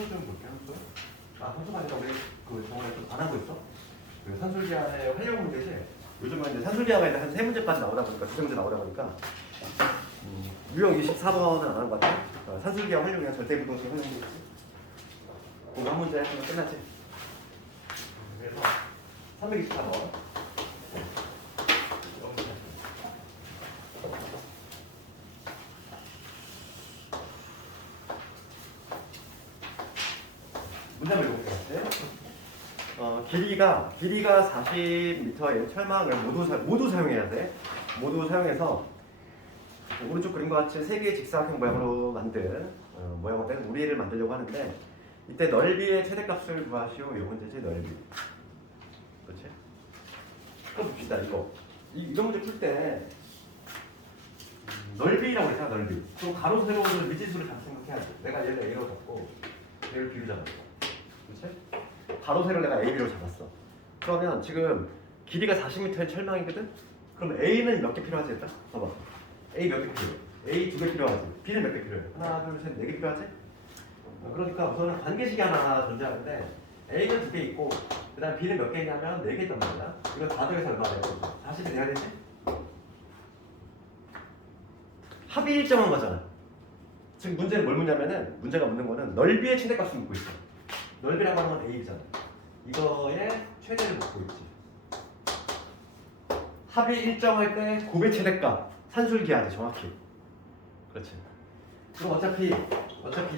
산소 좀 볼게요. 산소. 산소가 아니라 우리 그 정원에 좀 안 하고 있어. 그 산술기하의 활용 문제지. 요즘은 이제 산술기하가 이제 한 3문제까지 나오다 보니까, 2-3문제 나오다 보니까 유형 24번은 안 하는 것 같아. 산술기하 활용이야. 절대부동식 활용 문제지. 그거 한 문제 하면 끝났지. 그래서 324번. 문제 한번 읽어볼게요. 길이가 40m의 철망을 모두 사용해야 돼. 모두 사용해서 오른쪽 그림과 같이 3개의 직사각형 모양으로 만든 모양으로 된 우리를 만들려고 하는데, 이때 넓이의 최대값을 구하시오. 이 문제지. 넓이. 그렇지? 그럼 봅시다. 이런 문제 풀 때 넓이라고 했잖아. 넓이. 그럼 가로 세로를 미지수를 잘 생각해야지. 내가 얘를 A로 잡고 얘를 B로 잡았어. 그렇지? 가로 세로 내가 A, B로 잡았어. 그러면 지금 길이가 40m의 철망이거든? 그럼 A는 몇 개 필요하지? 일단 봐봐. A 몇 개 필요해? A 2개 필요하지. B는 몇 개 필요해? 하나, 둘, 셋, 4개 필요하지? 그러니까 우선은 관계식이 하나 존재하는데 A는 2개 있고 그 다음 B는 몇 개 있냐면 4개 있단 말이야. 이거 다 더해서 얼마 돼요? 40이 돼야 되지? 합이 일정한 거잖아. 지금 문제는 뭘 묻냐면은, 문제가 묻는 거는 넓이의 최대값을 묻고 있어. 넓이라고 하는 건 A잖아. 이거의 최대를 묻고 있지. 합이 일정할 때 곱의 최대값 산술기하지. 정확히. 그렇지. 그럼 어차피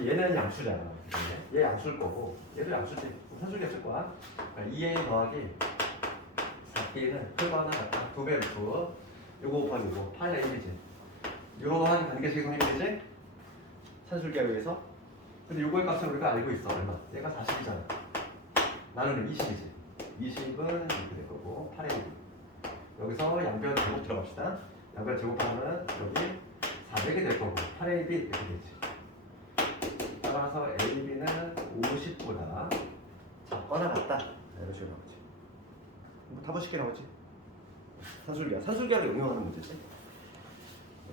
얘는 양수잖아. 얘 양수일 거고 얘도 양수지. 산술기하 쓸 거야. 2a 더하기 4b는 크거 하나 같다. 2배 루트 요거 곱하기 요거 파이 A이지. 이러한 관계식이 성립되지? 산술기하에 의해서. 근데 요거의 값은 우리가 알고 있어. 얼마? 얘가 40이잖아. 나는 20이지. 20은 이렇게 될 거고 8의 1. 여기서 양변 제곱 들어갑시다. 양변 제곱하면 여기 400이 될 거고 8의 1이 이렇게 되지. 따라서 AB는 50보다 작거나 같다. 이런 식으로 나오지. 답은 쉽게 나오지. 산술기하를 응용하는 문제지.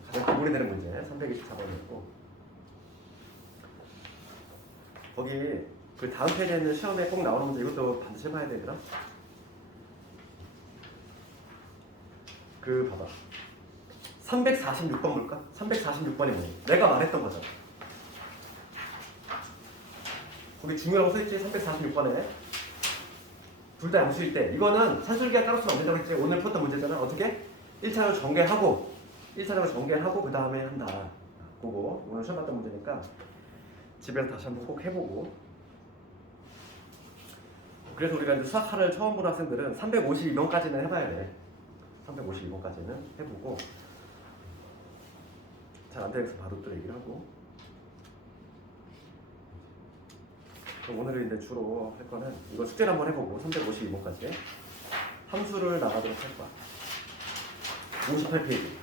가장 기본이 되는 문제 324번이었고, 거기 그 다음 페이지에 있는 시험에 꼭 나오는 문제, 이것도 반드시 해봐야 되더라. 그 봐봐. 346번 볼까? 346번이 뭐야? 내가 말했던 거잖아. 거기 중요하고 써있지? 346번에 둘 다 양수일 때 이거는 산술기하 따로 쓰면 안 된다고 했지? 오늘 풀었던 문제잖아. 어떻게? 1차로 전개하고 그 다음에 한다. 그거 오늘 시험 봤던 문제니까 집에서 다시 한번 꼭 해보고. 그래서 우리가 이제 수학하를 처음 보는 학생들은 352번까지는 해봐야 돼. 352번까지는 해보고, 잘 안 되겠어 바로 또 얘기를 하고. 그럼 오늘은 이제 주로 할 거는 이거 숙제를 한번 해보고 352번까지 함수를 나가도록 할 거야. 58페이지.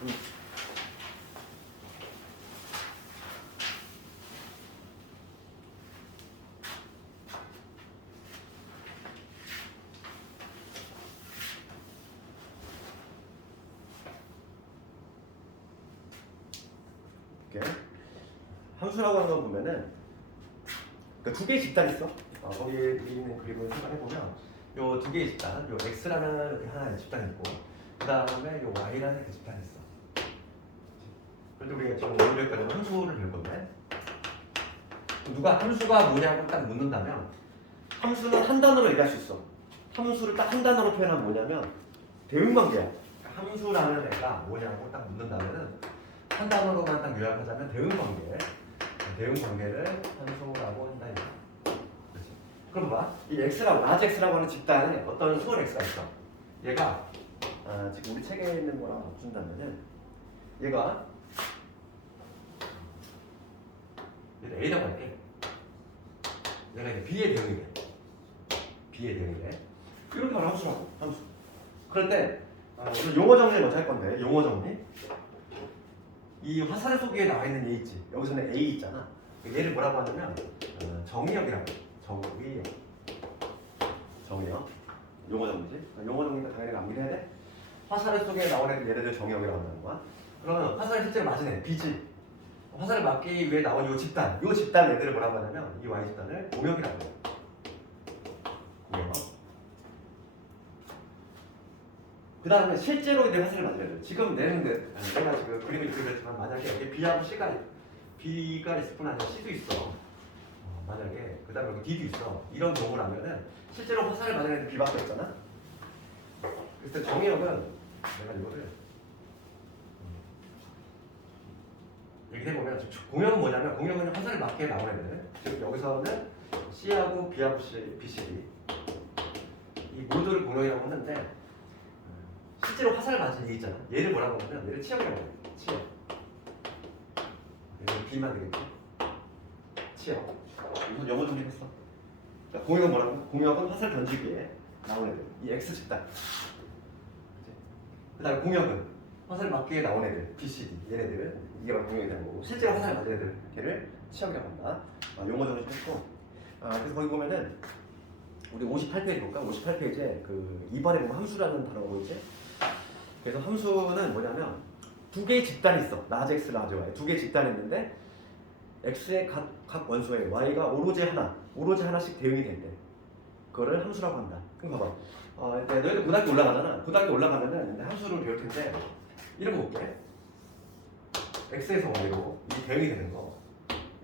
함수라고 하는 거 보면은 두 개의 집단이 있어. 거기 있는 그림을 생각해보면 요 두 개의 집단, 요 x라는 이렇게 하나의 집단이 있고 그 다음에 요 y라는 그 집단이 있어. 그런데 우리가 지금 오늘 여기까지 함수를 배울 건데, 누가 함수가 뭐냐고 딱 묻는다면 함수는 한 단어로 얘기할 수 있어. 함수를 딱 한 단어로 표현하면 뭐냐면 대응관계야. 그러니까 함수라는 애가 뭐냐고 딱 묻는다면은 한 단어로만 딱 요약하자면 대응관계. 대응관계를 함수라고 한다. 그렇지. 그럼 봐. 이 x라고, 라지 x라고 하는 집단에 어떤 수원 x가 있어. 얘가 지금 우리 책에 있는 거랑 바꾼다면은 얘가 A라고 할게. 얘가 이제 B의 대응이 돼. B의 대응이 돼. 이렇게 하면 함수라고. 함수. 그럴 때 용어 정리 먼저 할 건데, 용어 정리. 이 화살 속에 나와 있는 얘 있지. 여기서는 A 있잖아. 얘를 뭐라고 하냐면 정의역이라고. 정의역. 용어 정리지. 용어 정리가 당연히 남기해야 돼. 화살 속에 나오는 예를 들어 정의역이라고 한다는 거야. 그러면 화살이 실제로 맞은 애 B지. 화살을 막기 위해 나온 이 집단 애들을 뭐라고 하냐면 이 Y 집단을 공역이라고 해요. 공역. 그 다음에 실제로 이제 화살을 맞는 애들. 지금 내가 지금 그림을 그렸지만 만약에 여기 B가 있을 뿐 아니라 C도 있어. 만약에 그 다음에 여기 D도 있어. 이런 경우라면은 실제로 화살을 맞는 애들 B밖에 없잖아. 그때 정의역은 내가 이거를 이렇게 해보면 공역은 뭐냐면 공역은 화살을 맞게 나온 애들. 지금 여기서는 C하고 B하고 B, C, D 이 모두를 공역이라고 하는데 실제로 화살을 맞은 얘 있잖아. 얘를 뭐라고 하냐면 얘를 치역이라고 해요. 치역. 얘는 B만 되겠지. 치역. 이건 영어 정리했어. 그러니까 공역은 뭐라고? 공역은 화살 던지기에 나온 애들. 이 X 집단. 그 다음에 공역은 화살 맞기에 나온 애들. B, C, D. 얘네들은 이게 공역이 되는 거고 실제로 화살 맞은 애들. 걔를 치역이라고 한다. 용어 정리했고. 그래서 거기 보면은 우리 58페이지 볼까? 58페이지에 그 2번에 보면 함수라는 단어가 보이지? 그래서 함수는 뭐냐면 두 개의 집단이 있어. 라지 X, 라지 Y. 두 개의 집단이 있는데 X의 각 원소에 Y가 오로지 하나씩 대응이 된대. 그거를 함수라고 한다. 그럼 봐봐. 너희들 고등학교 올라가잖아. 고등학교 올라가면은 함수를 배울 텐데 이런 거 볼게. X에서 Y로 이 대응이 되는 거.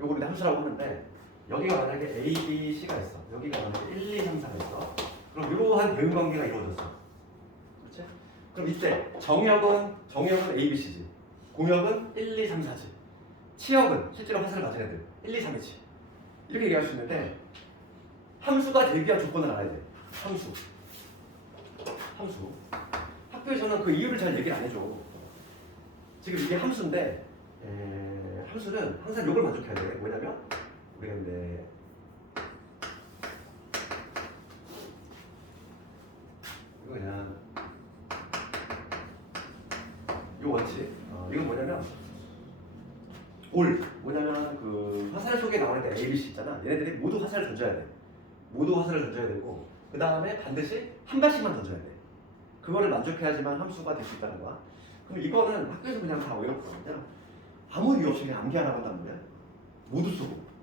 요거 우리 함수라고 하는데 여기가 만약에 A, B, C가 있어. 여기가 만약에 1, 2, 3, 4가 있어. 그럼 이러한 대응 관계가 이루어졌어. 그렇지? 그럼 이때 정역은 A, B, C지. 공역은 1, 2, 3, 4지. 치역은 실제로 화살을 맞은 애들 1, 2, 3이지. 이렇게 얘기할 수 있는데 함수가 되기 위한 조건을 알아야 돼. 함수. 학교에서는 그 이유를 잘 얘기를 안 해줘. 지금 이게 함수인데 함수는 항상 요걸 만족해야 돼. 뭐냐면 우리가 근데 이거 그냥 요 원칙. 이건 뭐냐면 뭐냐면 그 화살 속에 나오는 애 A, B, C 있잖아. 얘네들이 모두 화살을 던져야 돼. 모두 화살을 던져야 되고 그 다음에 반드시 한 발씩만 던져야 돼. 그거를 만족해야지만 함수가 될 수 있다는 거야. 그럼 이거는 학교에서 그냥 다 외웠거든요. 아무 이유 없이 그냥 암기하라고 한단 말이야.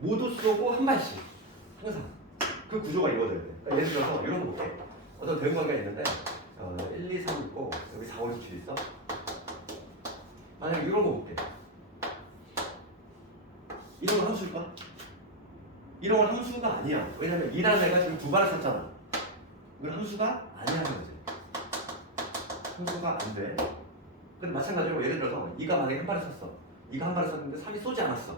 모두 쏘고 한 발씩 항상 그 구조가 이루어져야 돼. 그러니까 예를 들어서 이런 거 볼게. 어떤 대응 관계가 있는데 1, 2, 3 있고 여기 4, 5, 6, 7 있어. 만약에 이런 거 볼게. 이런 건 함수일까? 이런 건 함수가 아니야. 왜냐면 2라는 애가 지금 두 발을 쐈잖아. 이건 함수가 아니라는 거지. 함수가 안 돼. 근데 마찬가지로 예를 들어서 2가 만약에 한 발을 쐈어. 2가 한 발을 쐈는데 3이 쏘지 않았어.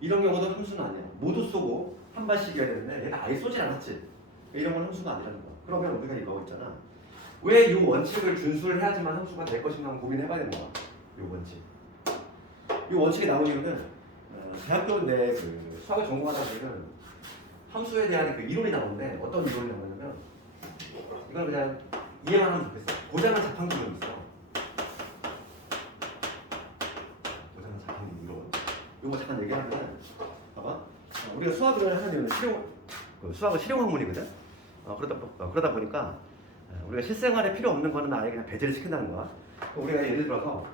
이런 경우도 함수는 아니야. 모두 쏘고 한 발씩이어야 되는데 얘가 아예 쏘지 않았지. 이런 건 함수가 아니라는 거야. 그러면 우리가 이거 있잖아. 왜 이 원칙을 준수를 해야지만 함수가 될 것인가 한번 고민해봐야 되는 거야. 이 원칙. 이 원칙이 나온 이유는 대학교 내 그 수학을 전공하다 보면 함수에 대한 그 이론이 나오는데 어떤 이론이 나오냐면 이건 그냥 이해만 하면 좋겠어. 고장난 자판기 이론 있어. 고장난 자판기 이론. 이거 잠깐 얘기하면 봐봐. 우리가 수학을 하는 이유는 수학은 실용 학문이거든. 그러다 보니까 우리가 실생활에 필요 없는 거는 아예 그냥 배제를 시킨다는 거야. 우리가 예를 들어서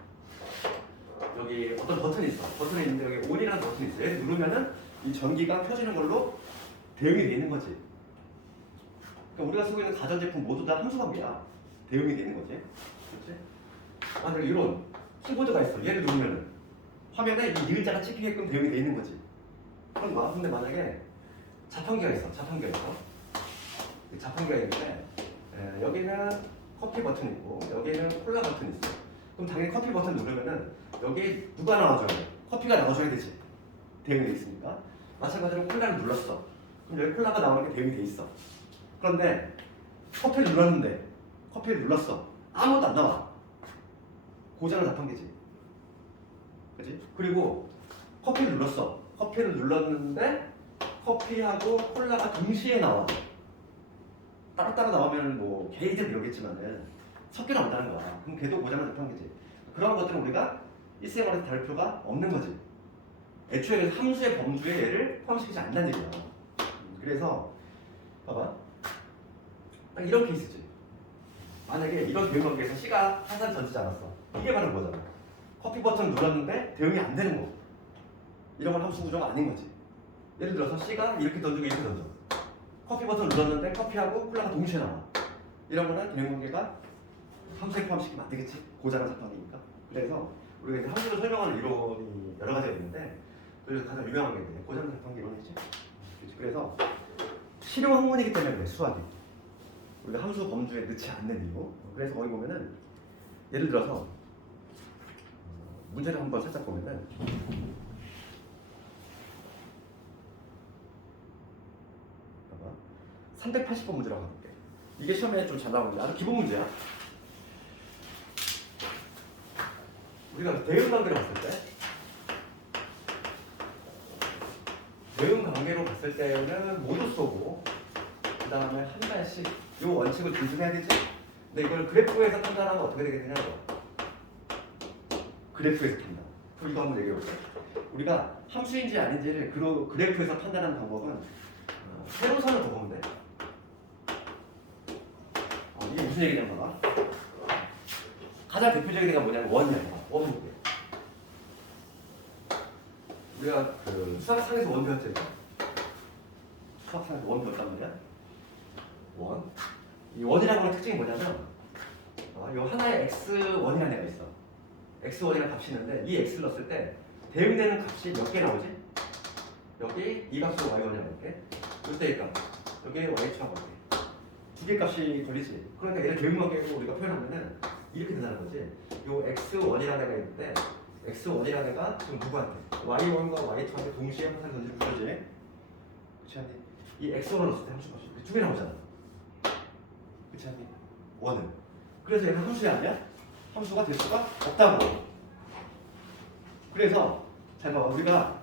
여기 어떤 버튼이 있어. 버튼이 있는데 여기 ON이라는 버튼이 있어. 얘를 누르면은 이 전기가 켜지는 걸로 대응이 돼 있는 거지. 그러니까 우리가 쓰고 있는 가전제품 모두 다 함수관계야. 대응이 돼 있는 거지. 그렇지? 만약에 이런 키보드가 있어. 얘를 누르면은 화면에 이 글자가 찍히게끔 대응이 돼 있는 거지. 그런 거야. 근데 만약에 자판기가 있어. 자판기가 있는데 여기는 커피 버튼이 있고 여기는 콜라 버튼이 있어. 그럼 당연히 커피 버튼 누르면은 여기 누가 나와줘야 돼? 커피가 나와줘야 되지. 대응이 돼 있으니까. 마찬가지로 콜라를 눌렀어. 그럼 여기 콜라가 나오는 게 대응이 돼 있어. 그런데 커피를 눌렀어. 아무것도 안 나와. 고장난 자판기지. 그치? 그리고 커피를 눌렀는데 커피하고 콜라가 동시에 나와. 따로따로 나오면 뭐 개인적으로 이러겠지만은 섞여 나온다는 거야. 그럼 걔도 고장난 자판기지. 그런 것들은 우리가 일생활에서 다룰 필요가 없는 거지. 애초에 함수의 범주에 얘를 포함시키지 않는다는 얘기야. 그래서 봐봐. 딱 이런 케이스지. 만약에 이런 대응관계에서 C가 화살을 던지지 않았어. 이게 바로 뭐잖아. 커피 버튼 눌렀는데 대응이 안 되는 거. 이런 건 함수 구조가 아닌 거지. 예를 들어서 C가 이렇게 던지고 이렇게 던져. 커피 버튼 눌렀는데 커피하고 콜라가 동시에 나와. 이런 거는 대응 관계가 함수에 포함시키면 안 되겠지. 고자가 작동이니까. 그래서 우리가 이제 함수를 설명하는 이론이 여러 가지가 있는데 그래서 가장 유명한 게 이제 고자 작동 이론이지. 그래서 실용 학문이기 때문에 그래, 수학이. 우리가 함수 범주에 넣지 않는 이유. 그래서 거기 보면은 예를 들어서 문제를 한번 살짝 보면은 봐봐. 380번 문제라고 해볼게. 이게 시험에 좀 잘 나오는데 아주 기본 문제야. 우리가 대응 관계로 봤을 때 대응 관계로 봤을 때는 모두 쏘고 그 다음에 한 달씩 이 원칙을 준수해야 되지. 근데 이걸 그래프에서 판단하면 어떻게 되겠느냐고. 그래프에서 판단. 이거 한번 얘기해볼게. 우리가 함수인지 아닌지를 그래프에서 판단하는 방법은 세로선을 보면 돼. 이게 무슨 얘기냐면 봐봐. 가장 대표적인 애가 뭐냐면 원이야. 원 볼게. 우리가 그 수학상에서 원 배웠잖아. 수학상에서 원 배웠단 말이야. 원. 이 원이라고 하는 특징이 뭐냐면 이 하나의 x1이라는 애가 있어. x1이라는 값이 있는데 이 x를 넣었을 때 대응되는 값이 몇 개 나오지? 여기 이 값으로 y1이라고 할게. 이때 이 값. 여기에 y2라고 할게. 두 개 값이 걸리지. 그러니까 얘를 대응만 깨고 우리가 표현하면은 이렇게 된다는 거지. 요 x1이라는 애가 있는데 x1이라는 애가 지금 누구한테? y1과 y2한테 동시에 항상 던지는 거지. 그렇지 않니? 이 x1을 넣었을 때 함수 값이 두 개 나오잖아. 그렇지 않니? 1은. 그래서 얘는 함수이 아니야? 함수가 될 수가 없다고. 그래서 잘 봐. 우리가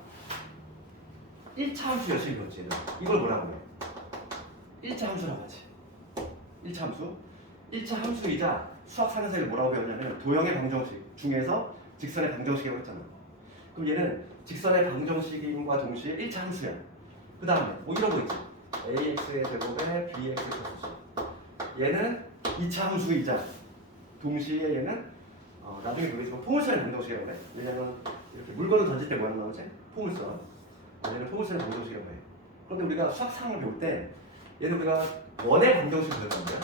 1차 함수 열심히 배웠지. 이걸 뭐라고 해? 1차 함수라고 하지. 1차 함수. 1차 함수이자 수학상에서 이걸 뭐라고 배웠냐면 도형의 방정식 중에서 직선의 방정식이라고 했잖아. 그럼 얘는 직선의 방정식임과 동시에 1차 함수야. 그 다음에 뭐 이런 거 있지. ax의 제곱에 bx의 제곱수. 얘는 2차 함수이자 동시에 얘는 나중에 보겠지만 포물선의 방정식이라고 해. 왜냐면 이렇게 물건을 던질 때 뭐라고 나오지? 포물선. 얘는 포물선의 방정식이라고 해. 그런데 우리가 수학상을 배울 때 얘는 우리가 원의 방정식을 배웠단 말이야.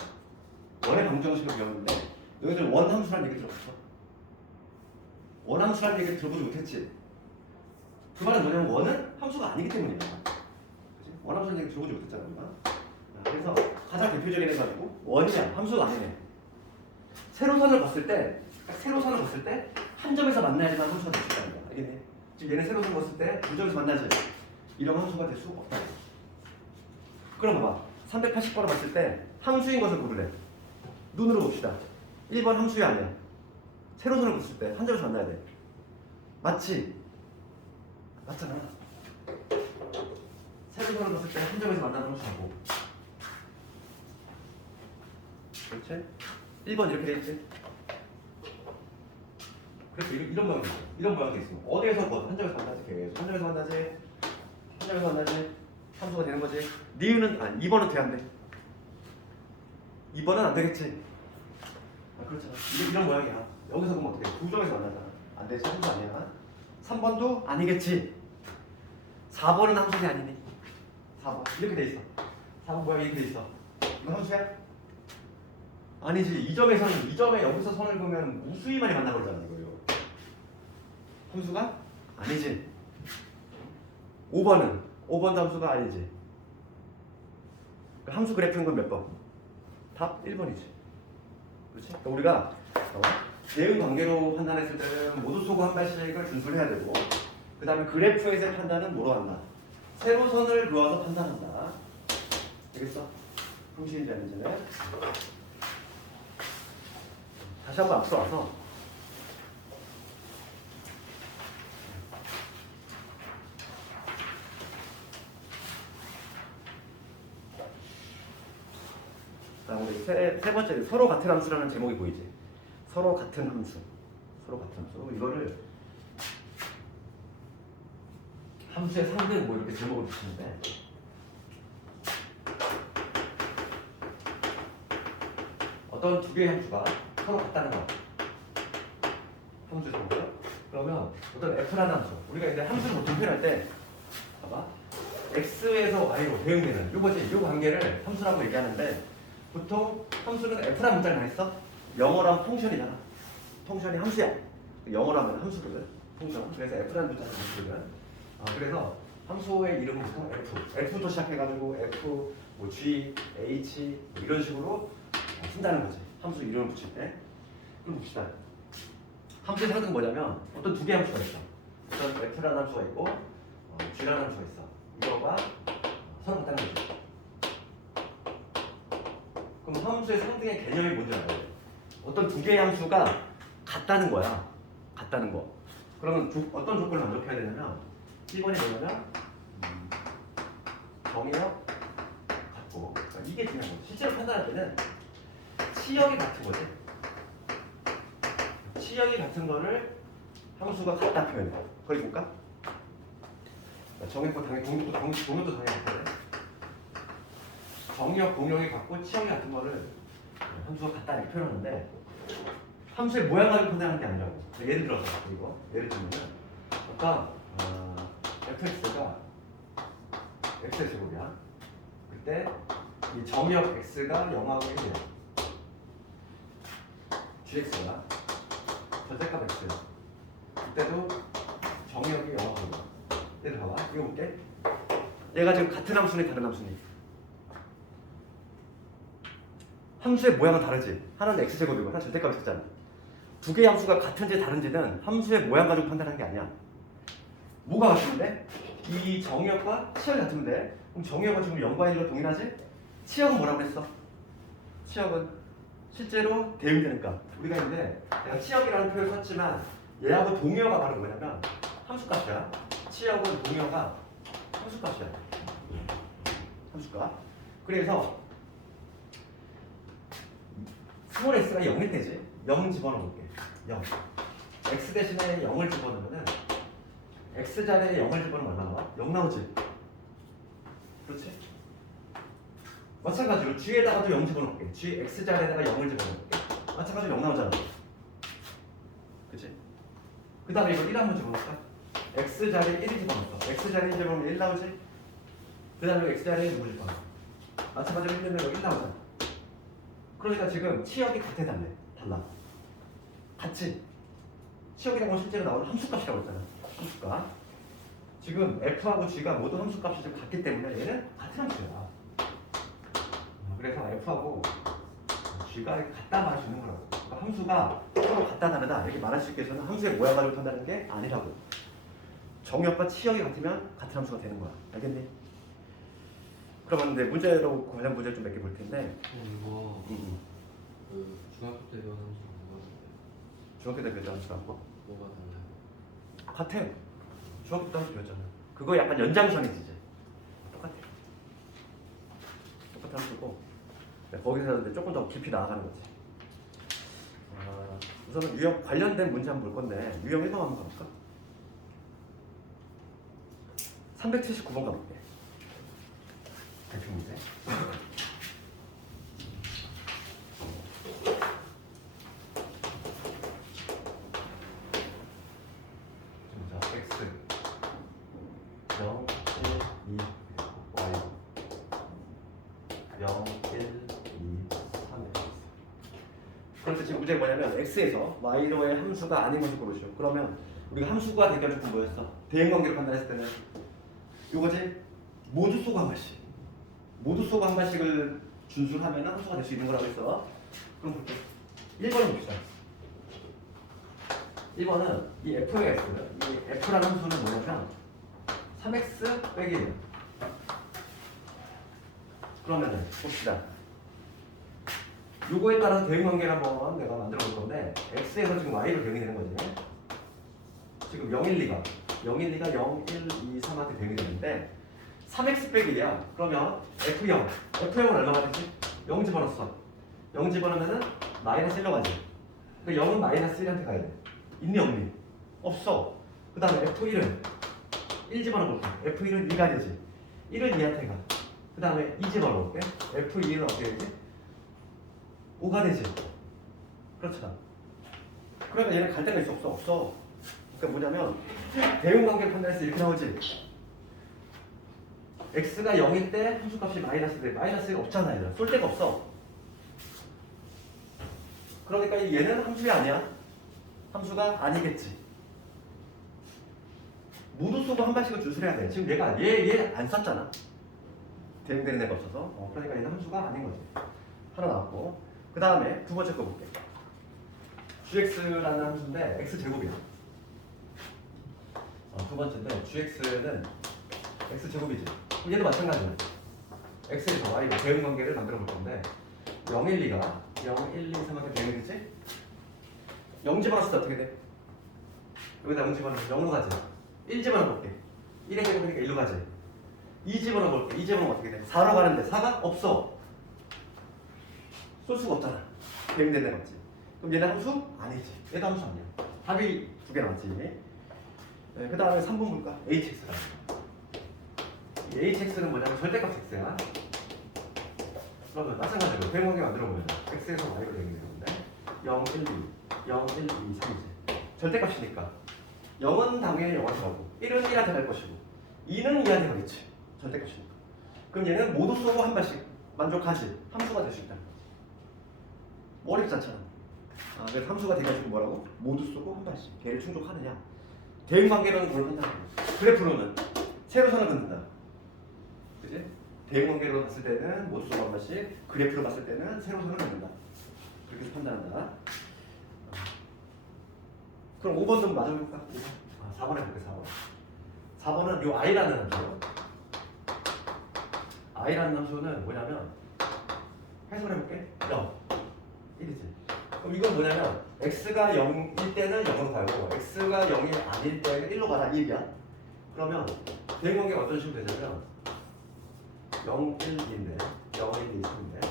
원의 방정식을 배웠는데 너희들 원함수라는 얘기 들어봤어? 원함수라는 얘기를 들어보지 못했지? 그 말은 뭐냐면 원은 함수가 아니기 때문이야. 그치? 원함수라는 얘기 들어보지 못했잖아 우리가. 그래서 가장 대표적인 애 가지고 원이야. 함수가 아니네. 세로선을 봤을 때 세로선을 봤을 때 한 점에서 만나야지만 함수가 될 수 있다는 거야. 알겠니? 지금 얘네 세로선을 봤을 때 두 점에서 만나지. 이런 함수가 될 수 없다. 그럼 봐봐. 380번을 봤을 때 함수인 것을 고르래. 눈으로 봅시다. 1번 함수야 아니야? 세로선을 봤을 때 한 점에서 만나야 돼. 맞지? 맞잖아. 세로선을 봤을 때 한 점에서 만나는 함수하고. 그렇지? 1번 이렇게 돼 있지? 그래서 이런 모양이 있어. 이런 모양이 있어. 어디에서 뭐 한 점에서 만나지? 계속 한 점에서 만나지? 한 점에서 만나지? 함수가 되는 거지? 니은은 아니 2번은 돼야 안 돼. 2번은 안 되겠지? 그렇잖아. 이런 모양이야. 여기서 보면 어떻게 돼? 두 점에서 만나잖아. 안 되지? 함수 아니야. 3번도 아니겠지? 4번은 함수이 아니니? 4번 이렇게 돼 있어. 4번 모양이 이렇게 돼 있어. 이거 함수야? 아니지. 이 점에서는 이 점에 여기서 선을 보면 무수히만이 만나버리잖아 이거요. 함수가 아니지. 5번도 함수가 아니지. 함수 그래프인 건 몇 번? 답 1번이지. 그렇지? 그러니까 우리가 대응 관계로 판단했을 때는 모두 쏘고 한 발씩을 준수를 해야 되고, 그 다음에 그래프에서의 판단은 뭐로 한다? 세로선을 그어서 판단한다. 되겠어? 함수인지 아닌지는 다시 한번 앞서 와서 우리 세 번째 서로 같은 함수라는 제목이 보이지? 서로 같은 함수. 서로 같은 함수. 이거를 함수의 상대 뭐 이렇게 제목을 붙이는데 어떤 두 개의 함수가 서로 같다는 거야. 함수 상대가 그러면 어떤 f라는 함수, 우리가 이제 함수를 보통 표현할 때 봐봐, x에서 y로 대응되는 요거지, 요 관계를 함수라고 얘기하는데 보통 함수는 f라는 문자를 다 있어. 영어로 하면 펑션이잖아. 펑션이 함수야. 영어로 하면 함수거든. 펑션. 그래서 f라는 문자는 함수거든. 그래서 함수의 이름은 보통 f부터 시작해가지고 f, 뭐 g, h 뭐 이런 식으로 쓴다는 거지. 함수 이름을 붙일 때. 그럼 봅시다. 함수의 상징은 뭐냐면 어떤 두 개의 함수가 있어. 어떤 f라는 함수가 있고 g라는 함수가 있어. 이거가 서로 같다는 거죠. 그럼 함수의 상등의 개념이 뭔지 알아야 돼. 어떤 두 개의 함수가 같다는 거야. 같다는 거. 그러면 어떤 조건을 만족해야 되냐면 1번이 뭐냐면 정의역 같고, 그러니까 이게 중요한 거지. 실제로 판단할 때는 치역이 같은 거지. 치역이 같은 거를 함수가 같다 표현해. 거기 볼까? 정의역과 당연히 동역도 당연히 같아야 돼. 정의역, 동역이 같고 치역이 같은 거를 함수가 같다 이렇게 표현하는데 함수의 모양 가지고 판단하는 게 아니라고. 예를 들어서 이거 예를 들면 아까 fx가 x의 제곱이야. 그때 이 정의역 x가 0하고 1이야. gx가 절대값 x. 그때도 정의역이 0하고 1이야. 얘들 봐봐. 이거 볼게. 얘가 지금 같은 함수니 다른 함수니? 함수의 모양은 다르지. 하나는 x제곱이고 하나는 절대값이 있잖아. 두 개의 함수가 같은지 다른지는 함수의 모양 가지고 판단하는 게 아니야. 뭐가 같은데? 이 정의역과 치역이 같으면 돼. 그럼 정의역은 지금 0과 1로 동일하지? 치역은 뭐라고 했어? 치역은 실제로 대응되니까. 우리가 이제 내가 치역이라는 표현을 썼지만 얘하고 동의어가 바로 뭐냐면 함수값이야. 치역은 동의어가 함수값이야. 함수값. 그래서 스몰 x가 0일 때지. 0 집어넣어볼게. 0. x 대신에 0을 집어넣으면은 x 자리에 0을 집어넣으면 얼마 나와? 0 나오지? 그렇지? 마찬가지로 g에다가도 0 집어넣을게. g x 자리에다가 0을 집어넣을게. 마찬가지로 0 나오잖아. 그치? 그 다음에 이거 1 한번 집어넣을까? x 자리에 1을 집어넣었어. x 자리에 1 집어넣으면 1 나오지? 그 다음에 x 자리에 0을 집어넣어. 마찬가지로 1 되면 여기 1 나오잖아. 그러니까 지금 치역이 같아 달래. 달라. 같지? 치역이라는 건 실제로 나오는 함수값이라고 했잖아. 함수값. 지금 f하고 g가 모두 함수값이 지금 같기 때문에 얘는 같은 함수야. 그래서 f하고 g가 같다 말할 수 있는 거라고. 그러니까 함수가 서로 같다 다르다 이렇게 말할 수 있게 해서는 함수의 모양 가지고 판단하는 게 아니라고. 정역과 치역이 같으면 같은 함수가 되는 거야. 알겠니? 그러면 이제 문제로 관련 문제를 좀 몇 개 볼 텐데. 이거 그 중학교 때 배운 함수 뭐가 달라요? 중학교 때 배웠던 함수가 뭐? 뭐가 달라요? 같아. 중학교 때 함수 배웠잖아. 그거 약간 연장선이지 이제. 똑같아. 똑같은 함수고 거기서 이제 조금 더 깊이 나아가는 거지. 우선은 유형 관련된 문제 한번 볼 건데 유형 1번 한번 가볼까? 379번 가볼게. 대표 문제. 자, x 0, 1, 2, y 0, 1, 2, 3 그런데 지금 문제가 뭐냐면 x에서 y로의 함수가 아닌 것을 고르시오. 그러면 우리가 함수가 대결 조건 뭐였어? 대응관계로 판단했을 때는 이거지? 모두 쏘고 한 발씩. 모두 쏘고 한 발씩을 준수하면 함수가 될 수 있는 거라고 했어. 그럼 볼게. 1번을 봅시다. 1번은 이 f의 x, 이 f라는 함수는 뭐냐면 3x 빼기 1. 그러면은 봅시다. 요거에 따라서 대응관계를 한번 내가 만들어 볼 건데 x에서 지금 y로 대응이 되는 거지. 지금 0, 1, 2가 0, 1, 2가 0, 1, 2, 3한테 대응이 되는데 3x 빼기 1이야. 그러면 f0. f0은 얼마가 되지? 0 집어넣었어. 0 집어넣으면은 마이너스 1로 가지. 그러니까 0은 마이너스 1한테 가야 돼. 있니 없니? 없어. 그 다음에 f1은 1 집어넣어볼게. f1은 2가 되지. 1은 2한테 가. 그 다음에 2 집어넣을게. f2는 어떻게 되지? 5가 되지. 그렇잖아. 그러니까 얘는 갈 데가 있어 없어? 없어. 그러니까 뭐냐면 대응관계를 판단해서 이렇게 나오지. x가 0일 때 함수값이 마이너스 돼. 마이너스가 없잖아. 얘는 쏠 데가 없어. 그러니까 얘는 함수가 아니야. 함수가 아니겠지. 모두 쏘고 한 발씩은 주술해야 돼. 지금 얘가 얘 안 썼잖아. 대응되는 애가 없어서. 그러니까 얘는 함수가 아닌 거지. 하나 나왔고. 그 다음에 두 번째 거 볼게. gx라는 함수인데 x제곱이야. 두 번째인데 gx는 x제곱이지. 그럼 얘도 마찬가지야. x에서 y로 대응관계를 만들어 볼 건데 0, 1, 2가 0, 1, 2, 3한테 대응되겠지? 0 집어넣었을 때 어떻게 돼? 여기다 0 집어넣으면 0으로 가지. 1 집어넣어볼게. 1의 제곱이니까 1로 가지. 2 집어넣어볼게. 2 집어넣으면 어떻게 돼? 4로 가는데 4가 없어. 쏠 수가 없잖아. 대응된 애가 없지. 그럼 얘는 함수? 아니지. 얘도 함수 아니야. 답이 두 개 나왔지. 네, 그 다음에 3번 볼까? hx라는 거. 이 hx는 뭐냐면 절대값 x야. 그러면 마찬가지로 대응관계 만들어보면 x에서 y로 대응되는 건데 0, 1, 2, 0, 1, 2, 3이지. 절대값이니까 0은 당연히 0한테 가고 1은 1한테 갈 것이고 2는 2한테 가겠지. 절대값이니까. 그럼 얘는 모두 쏘고 한 발씩 만족하지. 함수가 될 수 있다는 거지. 어렵지 않잖아. 그래서 함수가 돼가지고 뭐라고? 모두 쏘고 한 발씩. 걔를 충족하느냐. 대응관계로는 그걸 한다는 거지. 그래프로는 세로선을 긋는다. 그치? 대응관계로 봤을 때는 모두 쏘고 한 발씩, 그래프로 봤을 때는 세로선을 긋는다. 그렇게 해서 판단한다. 그럼 5번 좀 맞아볼까? 4번 해볼게. 4번은 요 i라는 함수예요. i라는 함수는 뭐냐면 해석을 해볼게. 0, 1이지. 그럼 이건 뭐냐면 x가 0일 때는 0으로 가고 x가 0이 아닐 때는 1로 가라. 1이야. 그러면 대응관계가 어떤 식으로 되냐면 0, 1, 2인데 0, 1, 2, 3인데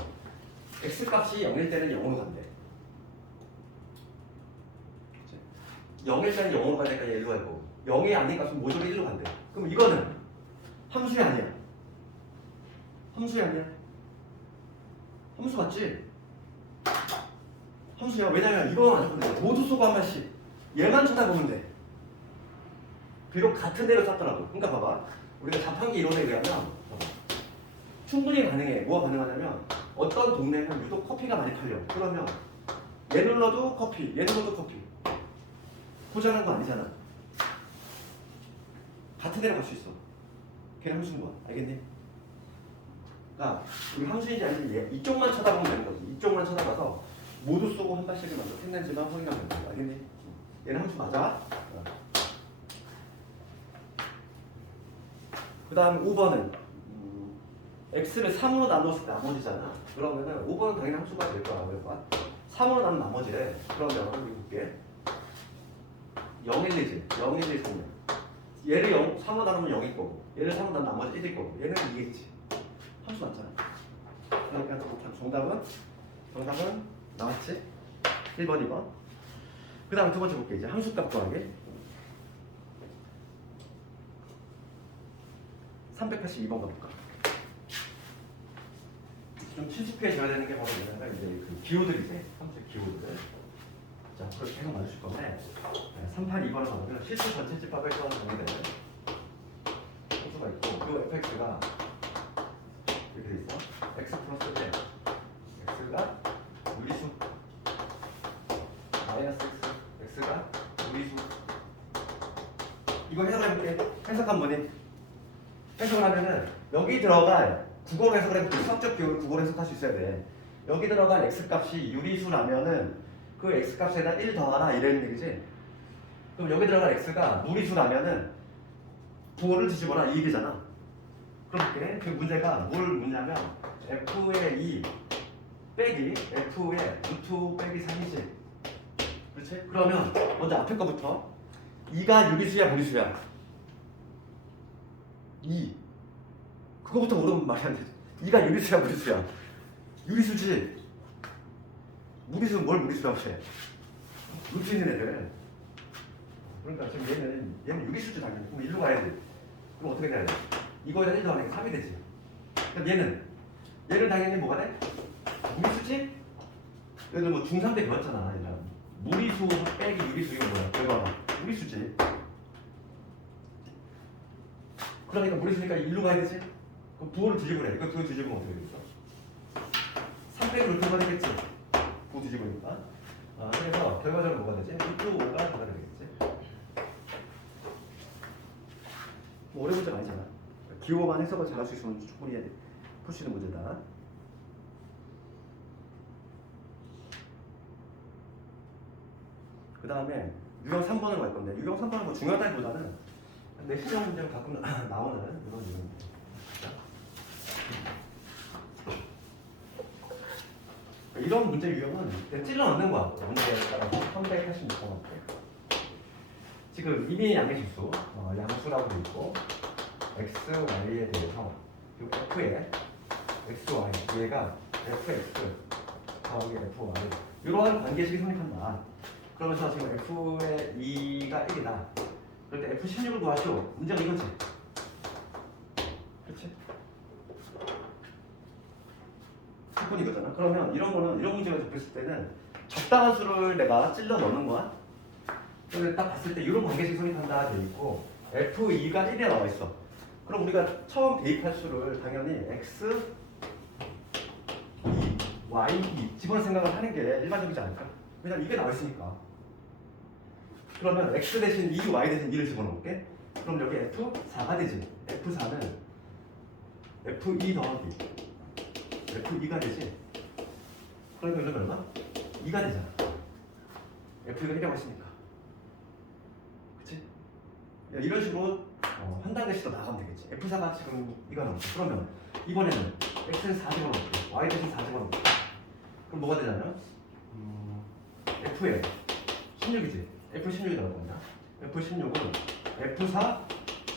x 값이 0일 때는 0으로 간대. 0일 때는 0으로 가니까 얘 1로 갈 거고 0이 아닌 값은 모조리 1로 간대. 그럼 이거는 함수이 아니야. 함수이 아니야. 함수 맞지? 함수야. 왜냐면 이거는 안 좋거든. 모두 쏘고 한 발씩 얘만 쳐다보면 돼. 비록 같은 데로 쌌더라도. 그러니까 봐봐. 우리가 자판기 이론에 의하면 봐봐. 충분히 가능해. 뭐가 가능하냐면 어떤 동네는 유독 커피가 많이 팔려. 그러면 얘 눌러도 커피, 얘 눌러도 커피. 포장한 거 아니잖아. 같은 데로 갈 수 있어. 걔는 함수인 거야. 알겠니? 그러니까 우리 함수인지 아닌지 얘 이쪽만 쳐다보면 되는 거지. 이쪽만 쳐다봐서 모두 쏘고 한 발씩을 먼저 했는지만 확인하면 되는 거야. 알겠니? 얘는 함수 맞아. 그 다음 5번은 x를 3으로 나눴을 때 나머지잖아. 그러면은 5번은 당연히 함수가 될 거야. 왜 봐? 3으로 나눈 나머지래. 그러면 이거 볼게. 0, 1, 2지. 0, 1, 2, 3이야. 얘를 3으로 나누면 0일 거고 얘를 3으로 나누면 나머지 1일 거고 얘는 2겠지. 함수 맞잖아. 그러니까 정답은 나왔지? 1번, 2번. 그 다음 두 번째 볼게. 이제 함수값 구하기. 382번 가볼까? 좀 친숙해져야 되는 게 바로 뭐냐면 이제 그 기호들이지. 함수의 기호들. 자, 그렇게 계속 맞으실 건데 382번을 가보면 실수 전체 집합을 써는 정의되는 함수가 있고 이 fx가 이렇게 돼 있어. x 플러스 1 x가 유리수 마이너스 x x가 유리수. 이거 해석해볼게. 해석 한 번에 해석을 하면은 여기 들어갈 국어로 해석을 해볼게. 수학적 기호를 국어로 해석할 수 있어야 돼. 여기 들어갈 x값이 유리수라면은 그 x값에다 1 더하라 이런 얘기지. 그럼 여기 들어갈 x가 무리수라면은 부호를 뒤집어라 이 얘기잖아. 그렇게 그 문제가 뭘 묻냐면 f의 2 빼기 f의 루트 빼기 3이지. 그렇지? 그러면 먼저 앞에 거부터 2가 유리수야 무리수야? 2 그거부터 모르면 말이 안 되지. 2가 유리수야 무리수야? 유리수지. 무리수는 뭘 무리수라고 해? 루트 있는 애들. 그러니까 지금 얘는 유리수지 당연히. 그럼 1로 가야 돼. 그럼 어떻게 돼야 돼? 이거에다 1 더하니까 3이 되지. 그럼 얘는 당연히 뭐가 돼? 무리수지? 얘들 뭐 중3 때 배웠잖아. 무리수 빼기 유리수 이거 뭐야? 결과가 무리수지. 그러니까 무리수니까 일로 가야 되지. 그럼 부호를 뒤집으래. 이거 부호 뒤집으면 어떻게 되겠어? 300을 루트가 되겠지. 부호 뒤집으니까. 그래서 결과적으로 뭐가 되지? 루트 5가 뭐가 되겠지? 뭐 어려운 문제가 아니잖아. 기호만 해석을 잘할 수 있으면 충분히 풀 수 있는 문제다. 그 다음에 유형 3번으로 갈 건데 유형 3번은 뭐 중요하다기보다는 내 시험 문제로 가끔 나오는 이런 유형입니다. 이런 문제 유형은 그냥 찔러 넣는 거야. 문제에 따라서 386번 지금 이미 양의실수 양수라고 돼 있고 x, y에 대해서 그리고 f에 x, y 얘가 fx 더하기 fy 이러한 관계식이 성립한다. 그러면서 지금 f의 2가 1이다. 그럴 때 f16을 구하시오. 문제가 이거지. 그렇지? 사건이 이거잖아. 그러면 이런 거는 이런 문제가 접했을 때는 적당한 수를 내가 찔러 넣는 거야. 그래서 딱 봤을 때 이런 관계식 성립한다 돼 있고 f2가 1에 나와 있어. 그럼 우리가 처음 대입할 수를 당연히 x, 2, y, 2 집어넣을 생각을 하는 게 일반적이지 않을까? 왜냐면 이게 나와 있으니까. 그러면 x 대신 2, y 대신 2를 집어넣을게. 그럼 여기 f4가 되지. f4는 f2 더하기 f2가 되지. 그러니까 이러면 얼마? 2가 되잖아. f2가 1이라고 했으니까. 그치? 이런 식으로 한 단계씩 더 나가면 되겠지. f4가 지금 2가 나왔어. 그러면 이번에는 x는 4 집어넣을게. y 대신 4 집어넣을게. 그럼 뭐가 되냐면 f에 16이지. f16이 나올 겁니다. f16은 f4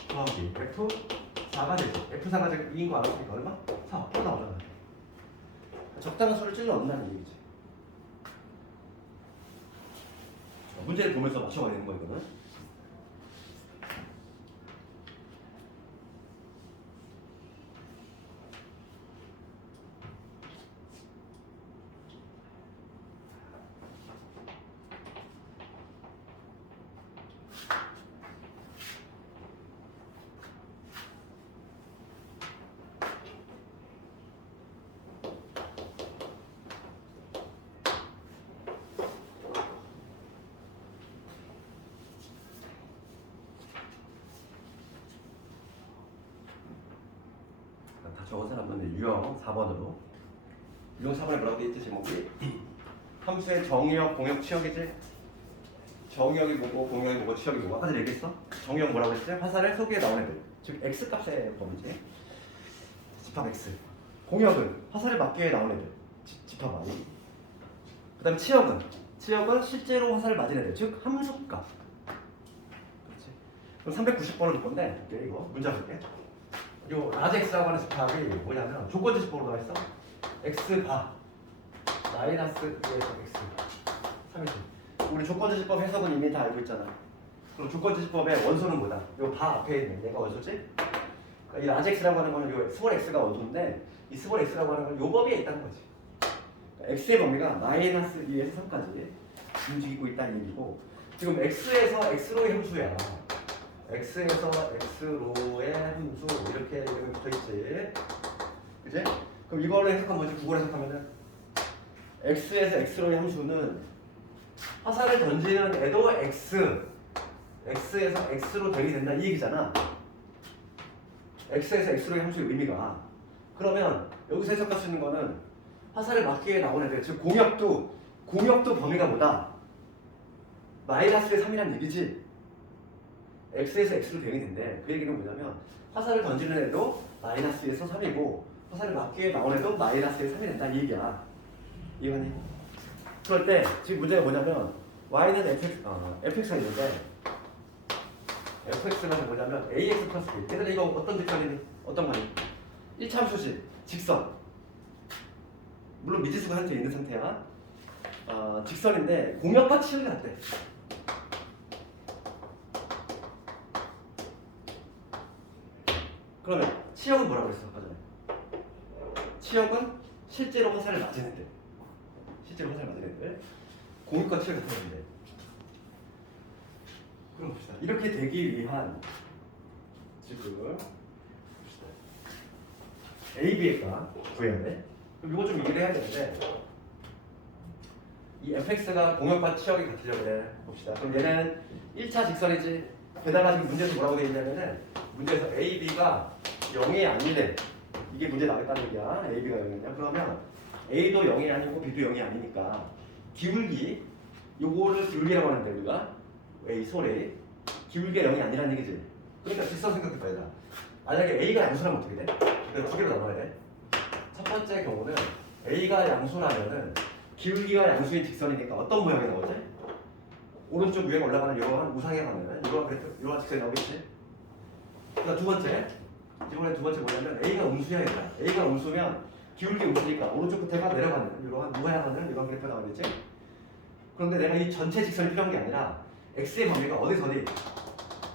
더하기 f4가 되죠. f4가 지금 2인 거 알았으니까 얼마? 4. 또 나오잖아. 적당한 수를 찔러 넣는다는 얘기지. 문제를 보면서 맞춰가야 되는 거 이거는. 다 적은 사람은 유형 4번으로. 유형 4번에 뭐라고 돼 있지 제목이? 함수의 정의역, 공역, 치역이지? 정의역이 뭐고 공역이 뭐고 치역이 뭐고 아까 전에 얘기했어? 정의역 뭐라고 했지? 화살의 소기에 나온 애들 즉 x값의 범위지. 집합 x. 공역은 화살의 맞기에 나온 애들 집합 y. 그 다음에 치역은 실제로 화살을 맞은 애들 즉 함수값. 그럼 390번을 줄 건데 이거 문제 볼게. 요 라지X라고 하는 집합이 뭐냐면 조건지 집합으로 나와 있어. x 바 마이너스 2에서 x 3이지. 우리 조건지 집합 해석은 이미 다 알고 있잖아. 그럼 조건지 집합의 원소는 뭐다? 요 바 앞에 있는 얘가 원소지? 그러니까 이 라지X라고 하는 거는 요 스몰 x가 원소인데 이 스몰 x라고 하는 건 요 범위에 있다는 거지. 그러니까 x의 범위가 마이너스 2에서 3까지 움직이고 있다는 얘기고 지금 x에서 x로의 함수야. x에서 x로의 함수 이렇게 붙어있지. 그치? 그럼 이거를 해석하면 뭐지? 국어를 해석하면은 x에서 x로의 함수는 화살을 던지는 애도 x에서 x로 대입이 된다 이 얘기잖아. x에서 x로의 함수의 의미가. 그러면 여기서 해석할 수 있는 거는 화살을 맞기에 나온 애들 즉 공역도 범위가 뭐다? 마이너스의 3이라는 얘기지. x에서 x로 대응이 된대. 그 얘기는 뭐냐면 화살을 던지는 애도 마이너스에서 3이고 화살을 맞기에 나온 애도 마이너스에서 3이 된다 이 얘기야. 이해하니? 그럴 때 지금 문제가 뭐냐면 y는 fx가 있는데 fx는 뭐냐면 ax 플러스 b. 얘들아 이거 어떤 직선이니? 어떤 거니? 1차 함수지. 직선. 물론 미지수가 현재 있는 상태야. 직선인데 공역과 치역이 같대. 그러면 치역은 뭐라고 했어? 아까 전에. 치역은 실제로 화살을 맞은 애들. 실제로 화살을 맞은 애들. 공역과 치역이 같은 애인데. 그럼 이렇게 되기 위한 지금 AB의 값 구해야 돼. 그럼 이거 좀 이해를 해야 되는데 이 fx가 공역과 치역이 같으려고 그래. 봅시다. 그럼 얘는 1차 직선이지. 게다가 지금 문제에서 뭐라고 되어 있냐면은 문제에서 AB가 0이 아니래. 이게 문제 나겠다는 얘기야. AB가 0이냐? 그러면 A도 0이 아니고 B도 0이 아니니까 기울기 요거를 기울기라고 하는데 우리가 A 소리 기울기가 0이 아니라는 얘기지. 그러니까 직선 생각해봐야 돼. 만약에 A가 양수라면 어떻게 돼? 그래서 두 개로 나눠야 돼. 첫 번째 경우는 A가 양수라면은 기울기가 양수인 직선이니까 어떤 모양이 나오지? 오른쪽 위에 올라가는 이러한 우상에 가면은 이러한 직선이 나오겠지? 그러니까 두 번째 이번에 두 번째 뭐냐면 A가 음수야 얘들아. A가 음수면 기울기 음수니까 오른쪽 끝에가 내려가는 이러한 우하향하는 이러한 그래프가 나오겠지? 그런데 내가 이 전체 직선이 필요한 게 아니라 x의 범위가 어디서 어디?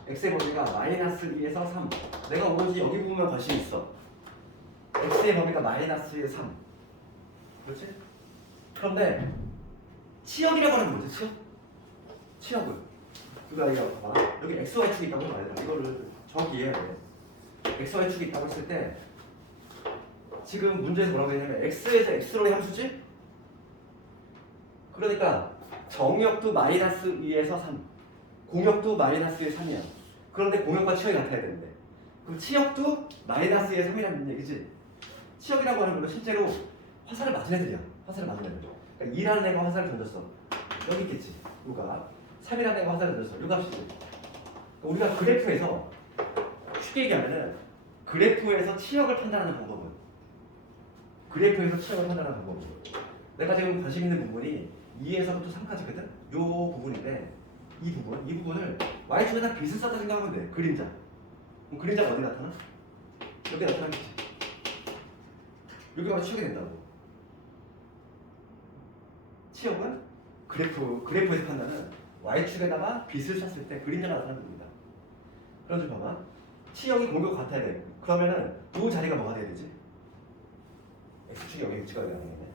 x의 범위가 마이너스 2에서 3. 내가 오로지 여기 부분만 관심이 있어. x의 범위가 마이너스 3. 그렇지? 그런데 치역이라고 하는 게 뭐지? 치역? 치역은 그러니까 이거 봐봐. 여기 xy축이 있다고 말해야 돼. 이거를 정확히 이해해야 돼. xy축이 있다고 했을 때 지금 문제에서 뭐라고 했냐면 x에서 x로의 함수지? 그러니까 정역도 마이너스 2에서 3 공역도 마이너스 3이야. 그런데 공역과 치역이 같아야 되는데 그럼 치역도 마이너스 2에 3이라는 얘기지. 치역이라고 하는 건 실제로 화살을 맞은 애들이야. 화살을 맞은 애들. 그러니까 2라는 애가 화살을 던졌어. 여기 있겠지. 요가 3이라는 애가 화살을 던졌어. 요 값이지. 그러니까 우리가 그래프에서 쉽게 얘기하면은 그래프에서 치역을 판단하는 방법은 그래프에서 치역을 판단하는 방법은 내가 지금 관심 있는 부분이 2에서부터 3까지거든? 요 부분인데 이 부분을 y축에다 빛을 쐈다 생각하면 돼. 그림자. 그럼 그림자가 어디 나타나? 여기 나타나겠지. 여기가 치역이 된다고. 치역은 그래프에서 판단은 y축에다가 빛을 쐈을 때 그림자가 나타나는 겁니다. 그럼 좀 봐봐. 치역이 공격 같아야 돼. 그러면은 요 자리가 뭐가 돼야 되지? x축이 여기 위치가 돼야 되겠네.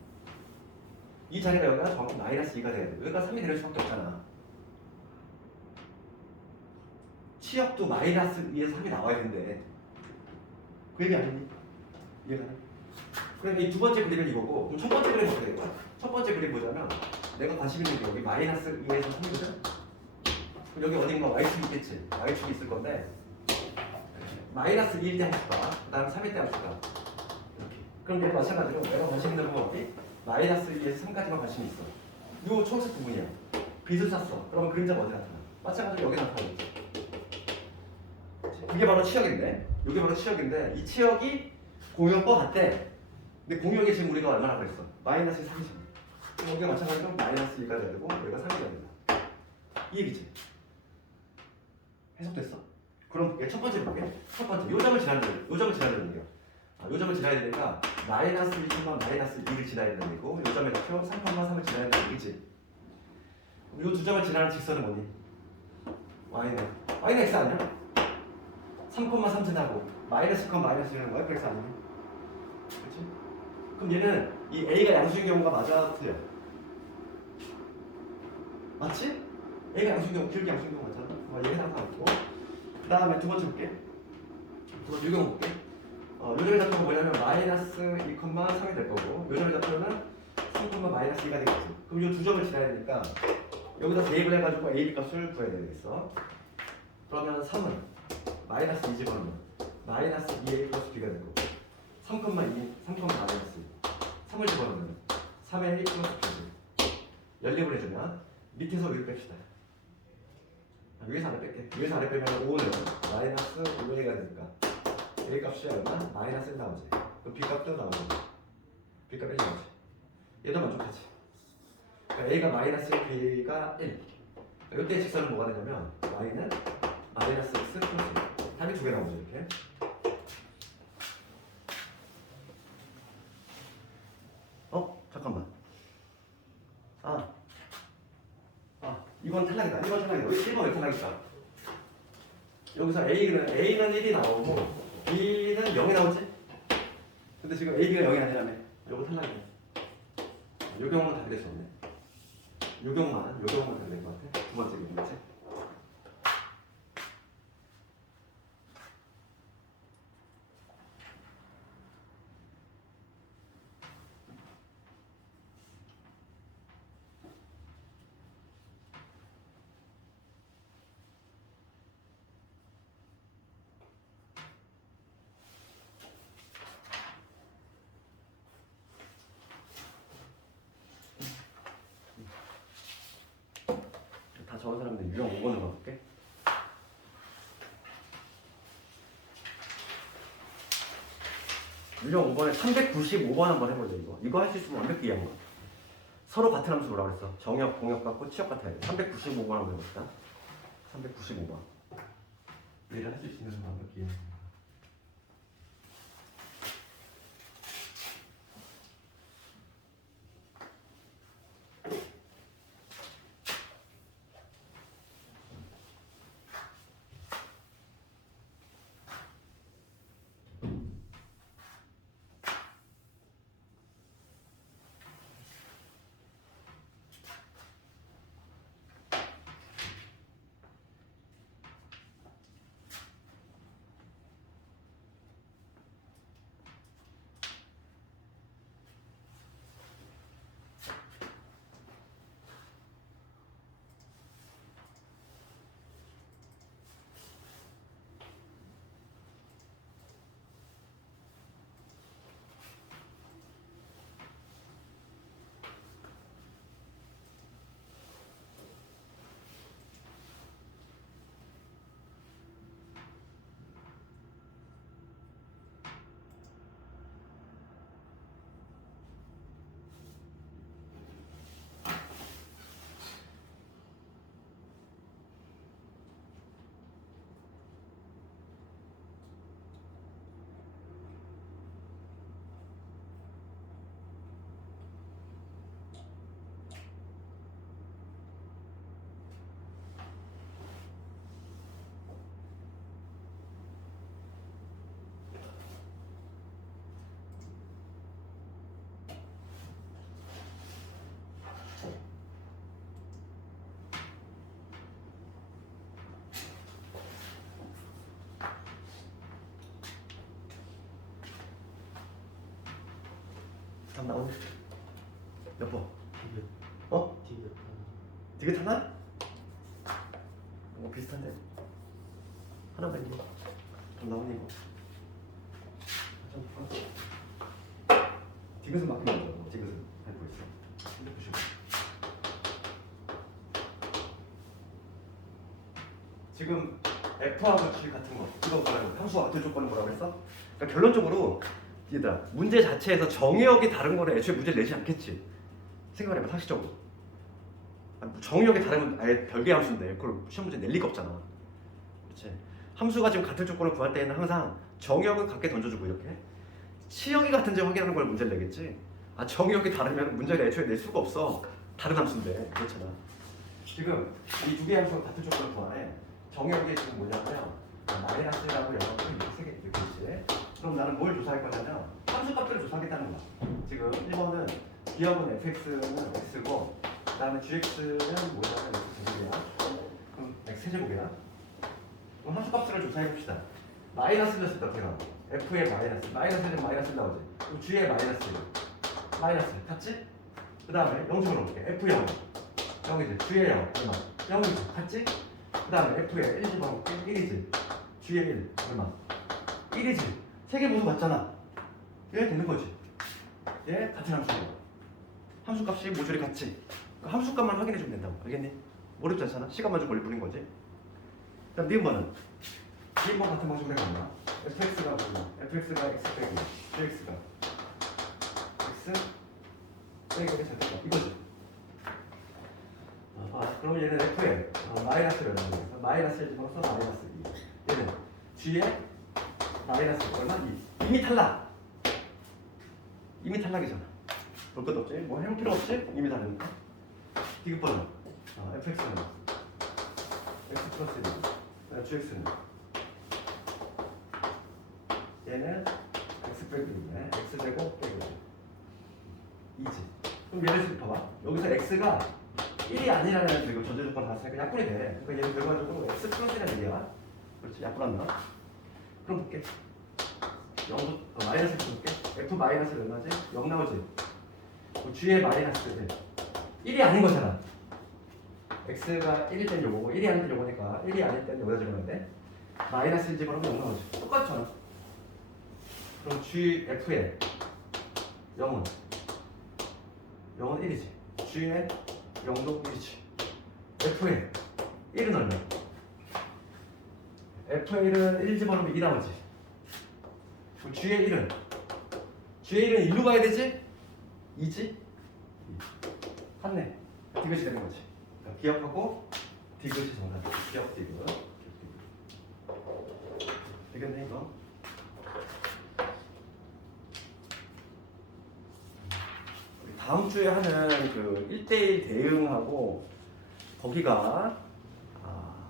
이 자리가 여기가 정확히 마이너스 2가 돼야 돼. 여기가 3이 될 수밖에 없잖아. 치역도 마이너스 2에서 3이 나와야 된대. 그 얘기 아니니? 이해가 돼? 그러니까 이 두 번째 그림은 이거고 그럼 첫 번째 그림은 어떻게 될 거야? 첫 번째 그림 보자면 내가 관심 있는 게 여기 마이너스 2에서 3이거든? 그럼 여기 어딘가 y축이 있겠지? y축이 있을 건데 마이너스 2일 때 함수가 그 다음에 3일 때 함수가 이렇게. 그럼 얘도 마찬가지로 내가 관심 있는 부분 어디? 마이너스 2에서 3까지만 관심이 있어. 요 초록색 부분이야. 빛을 쐈어. 그러면 그림자가 어디 나타나? 마찬가지로 여기 나타나겠지. 그게 바로 치역인데, 이게 바로 치역인데 이 치역이 공역과 같대. 근데 공역이 지금 우리가 얼마나 그랬어? 마이너스 30. 여기가 마찬가지로 마이너스 2가 돼야 되고 여기가 3이 돼야 된다. 이 얘기지. 해석됐어? 그럼 첫 번째 볼게. 첫 번째 요 점을 지나려는 얘기야. 요 점을 지나야 되니까 마이너스 1, 마이너스 2를 지나야 되는 얘기고 요 점에 좌표 3,3을 지나야 되는 얘기지. 요 두 점을 지나는 직선은 뭐니? y는 x 아니야? 3,3 지나고 마이너스 마이너스 이라는 거야? 그래서 아니야? 그렇지? 그럼 얘는 이 a가 양수인 경우가 맞아 틀려? 맞지? a가 양수인 경우, 기울기 양수인 경우 맞잖아. 얘가 상관없고 그 다음에 두 번째 볼게. 두 번째 유경 볼게. 요점의 좌표가 뭐냐면 마이너스 2,3이 될 거고 요점의 좌표는 3, 마이너스 2가 되겠지. 그럼 이 두 점을 지나야 되니까 여기다 대입을 해가지고 a, b 값을 구해야 되겠어. 그러면 3은 마이너스 2 집어넣으면 마이너스 2a 플러스 b가 될 거고 3,2, 3, 마이너스 3을 집어넣으면 3a 플러스 b지. 연립을 해주면 밑에서 위로 뺍시다. 위에서 아래 뺄게. 위에서 아래 빼면 5는 마이너스 5a가 되니까 a 값이 얼마? 마이너스 1 나오지. 그럼 b 값도 나오지. b 값 1 나오지. 얘도 만족하지. 그러니까 a가 마이너스 1, b가 1. 이때 직선은 뭐가 되냐면 y는 마이너스 x 플러스 1. 답이 두 개 나오죠 이렇게. 잠깐만. 이건 탈락이다. 이건 탈락이다. 왜 1번 왜 탈락일까? 여기서 A는 1이 나오고 B는 0이 나오지? 근데 지금 AB가 0이 아니라며. 요거 탈락이네. 요 경우는 답이 될 수 없네. 요 경우만 답이 될 것 같아. 두 번째 경우지. 그럼 유형 5번으로 가볼게. 유형 5번에 395번 한번 해보자. 이거 할 수 있으면 완벽히 이해한 거야. 서로 같은 함수 뭐라고 했어? 정역, 공역 같고 치역 같아야 돼. 395번 한번 해봅시다. 395번. 얘를 할 수 있으면 완벽히 이해한 거야. 답 나오네. 몇 번? 어? 디귿 하나? 비슷한데? 하나만 있는 거. 답 나오네 이거. 디귿은 맞긴 하죠. 디귿은 알고 있어. 근데 보시고. 지금 F하고 G 같은 거 이거 뭐라고 함수와 같은 조건은 뭐라고 했어? 그러니까 결론적으로 얘들아 문제 자체에서 정의역이 다른 거는 애초에 문제를 내지 않겠지. 생각해봐 상식적으로. 정의역이 다르면 아예 별개 함수인데 그걸 시험 문제 낼 리가 없잖아. 그렇지. 함수가 지금 같은 조건을 구할 때에는 항상 정의역은 같게 던져주고 이렇게 치역이 같은지 확인하는 걸 문제를 내겠지. 아 정의역이 다르면 문제를 애초에 낼 수가 없어. 다른 함수인데 그렇잖아. 지금 이 두 개의 함수가 같은 조건을 구하네. 정의역이 지금 뭐냐면 마이너스라고 영어로 이렇게 세 개 이렇게 있지. 그럼 나는 뭘 조사할 거냐면 함수 값들을 조사하겠다는 거야. 지금 1번은 B하고는 fx는 x고 그 다음에 gx는 뭐냐면 x제곱이야. 그럼 x 세제곱이야. 그럼 함수 값들을 조사해 봅시다. 마이너스를 했을 때 어떻게 나와? f의 마이너스는 마이너스 나오지. 그럼 g의 마이너스 같지? 그 다음에 0점을 넣을게. f0 0이지. g의 0 얼마? 0이지. 같지? 그 다음에 f의 1 집어넣을게. 1이지. g의 1 얼마? 1이지. 세 개 모두 같잖아. 얘 되는 거지. 얘 같은 함수야. 함수값이 모조리 같지. 그 함수값만 확인해 주면 된다고. 알겠니? 어렵지 않잖아. 시간만 좀 멀리 풀린 거지. 그다음 니은번은 니은번 같은 방식으로 해봤나? fx가 뭐냐? fx가 x 빼기 gx가 x 빼기 절대값 이거지. 그러면 얘는 f에 마이너스를 넣는 마이너스 1 집어넣어서 마이너스 2. 얘는 g에 마이너스 얼마? 2. 이미 탈락이잖아. 볼 것도 없지? 뭐 해볼 필요 없지? 이미 다르니까. 디귿번은 fx는 x 플러스 1 gx는 얘는 x 빼기 2네. x제곱 빼기 2지. 그럼 얘를 좀 봐봐. 여기서 x가 1이 아니라는 지금 전제조건 나왔으니까 약분이 돼. 그러니까 얘는 결과적으로 x 플러스라는 얘기야. 그렇지? 약분한다. 그럼 볼게. 0, 마이너스 볼게. f 마이너스는 얼마지? 0 나오지? g의 마이너스 1이 아닌 거잖아. x가 1일 땐 요거고 1이 아닐 땐 요거니까 1이 아닐 땐 여기다 집어넣는데 마이너스 1 집어넣으면 0 나오지. 똑같잖아. 그럼 gf의 0은 1이지. g의 0도 1이지. f의 1은 얼마? F의 1은 1 집어넣으면 2 나오지. 그럼 G의 1은? G의 1은 1로 가야 되지? 2지? 맞네. 디귿이 되는 거지. 그러니까 기억하고 디귿이 정답. 기억 디귿. 되겠네 이거. 우리 다음 주에 하는 그 1대1 대응하고 거기가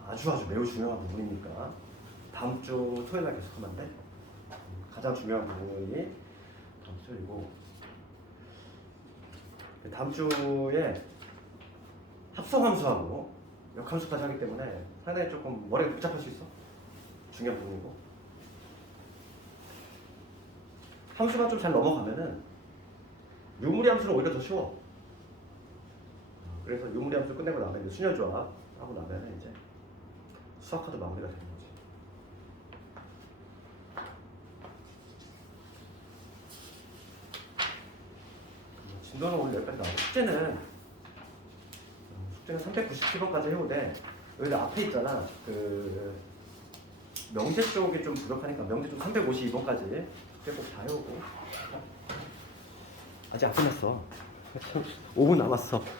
아주 매우 중요한 부분이니까 다음 주 토요일 날 계속하면 안 돼? 가장 중요한 부분이 다음 주이고 다음 주에 합성함수하고 역함수까지 하기 때문에 상당히 조금 머리가 복잡할 수 있어. 중요한 부분이고 함수만 좀 잘 넘어가면은 유무리 함수는 오히려 더 쉬워. 그래서 유무리 함수 끝내고 나면 이제 순열조합 하고 나면 이제 수학카드 마무리가 되는 거지. 진도는 오늘 여기까지 나오고 숙제는 397번까지 해오되 여기 앞에 있잖아. 그 명제 쪽이 좀 부족하니까 명제 쪽 352번까지 숙제 꼭 다 해오고. 아직 안 끝났어. 5분 남았어.